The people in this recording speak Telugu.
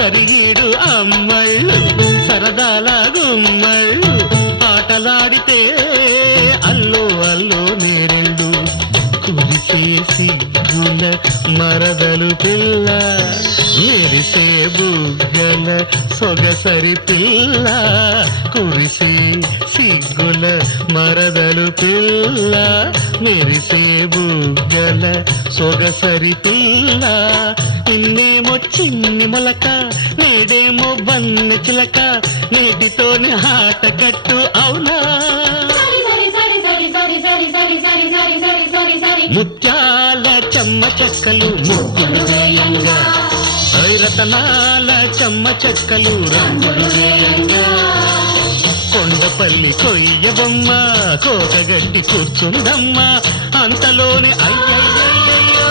సరిగీడు అమ్మళ్ళు సరదాల గుమ్మళ్ళు ఆటలాడితే అల్లు అల్లు నేరెళ్ళు కురిసే సిగ్గుల మరదలు పిల్ల మెరిసే బుగ్గల సొగసరి పిల్ల కురిసే సిగ్గుల మరదలు పిల్ల మెరిసే బుగ్గల సొగసరి పిల్ల నిన్నేమో చిన్ని మొలక నేడేమో బన్నె చిలక నేటితోనే ఆట కట్టు అవునా ముత్యాల చెమ్మ చెక్కలు ముగ్గులు వేయంగా రతనాల చెమ్మ చెక్కలు రంగులు వేయంగా కొండపల్లి కొయ్య బొమ్మ కోటగట్టి కూర్చుందమ్మ అంతలోని అయ్యయ్యో